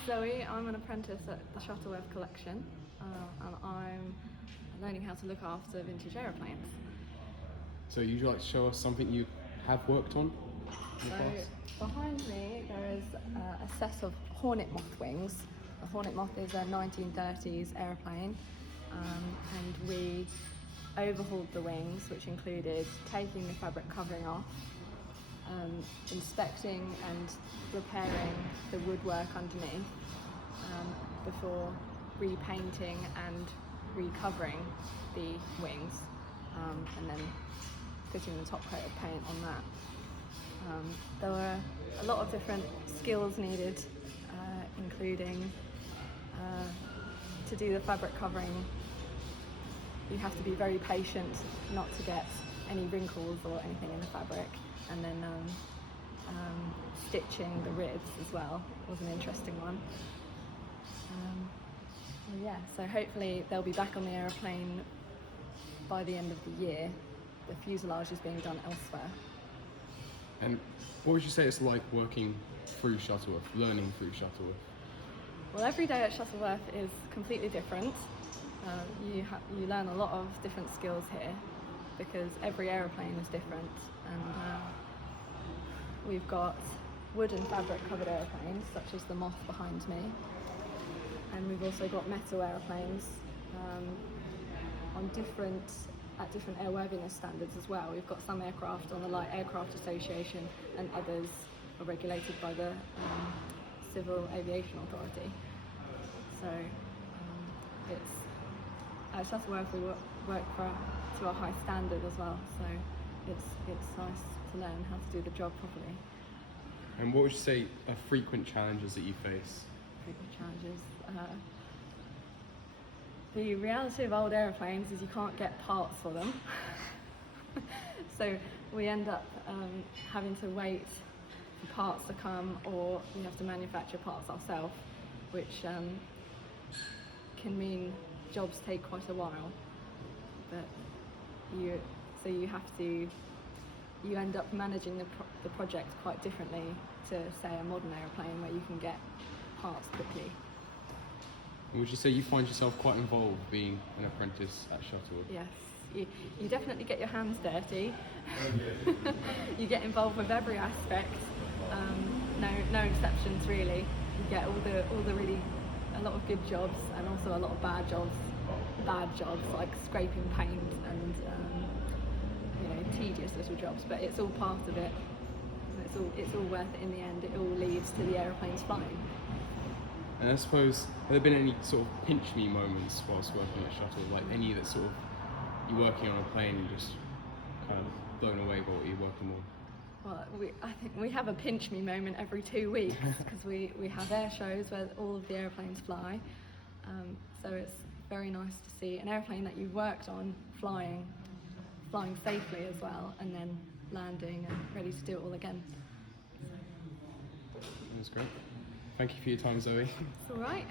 is Zoe. I'm an apprentice at the Shuttleworth collection, and I'm learning how to look after vintage aeroplanes. So you'd like to show us something you have worked on in the past? Behind me there is a set of Hornet Moth wings. The Hornet Moth is a 1930s aeroplane, and we overhauled the wings, which included taking the fabric covering off, inspecting and repairing the woodwork underneath, before repainting and recovering the wings, and then putting the top coat of paint on that. There were a lot of different skills needed, including to do the fabric covering. You have to be very patient not to get any wrinkles or anything in the fabric, and then stitching the ribs as well was an interesting one. So hopefully they'll be back on the aeroplane by the end of the year. The fuselage is being done elsewhere. And what would you say it's like working through Shuttleworth, learning through Shuttleworth? Well, every day at Shuttleworth is completely different. You learn a lot of different skills here because every aeroplane is different, and we've got wood and fabric covered aeroplanes such as the Moth behind me, and we've also got metal aeroplanes at different airworthiness standards as well. We've got some aircraft on the Light Aircraft Association, and others are regulated by the Civil Aviation Authority. So at Shuttleworth we work to a high standard as well, so it's nice to learn how to do the job properly. And what would you say are frequent challenges that you face? Frequent challenges. The reality of old aeroplanes is you can't get parts for them. So we end up having to wait for parts to come, or we have to manufacture parts ourselves, which can mean jobs take quite a while. But you end up managing the project quite differently to, say, a modern aeroplane where you can get parts quickly. And would you say you find yourself quite involved being an apprentice at Shuttleworth? Yes, you definitely get your hands dirty. You get involved with every aspect. No exceptions really. You get a lot of good jobs and also a lot of bad jobs. Bad jobs like scraping paint and tedious little jobs, but it's all part of it. It's all worth it in the end. It all leads to the aeroplanes flying. And I suppose, have there been any sort of pinch me moments whilst working at Shuttle? Like any that sort of, you're working on a plane and just kind of blown away by what you're working on? Well, I think we have a pinch me moment every 2 weeks because we have air shows where all of the airplanes fly. So it's very nice to see an airplane that you worked on flying safely as well, and then landing and ready to do it all again. That's great. Thank you for your time, Zoe. It's all right.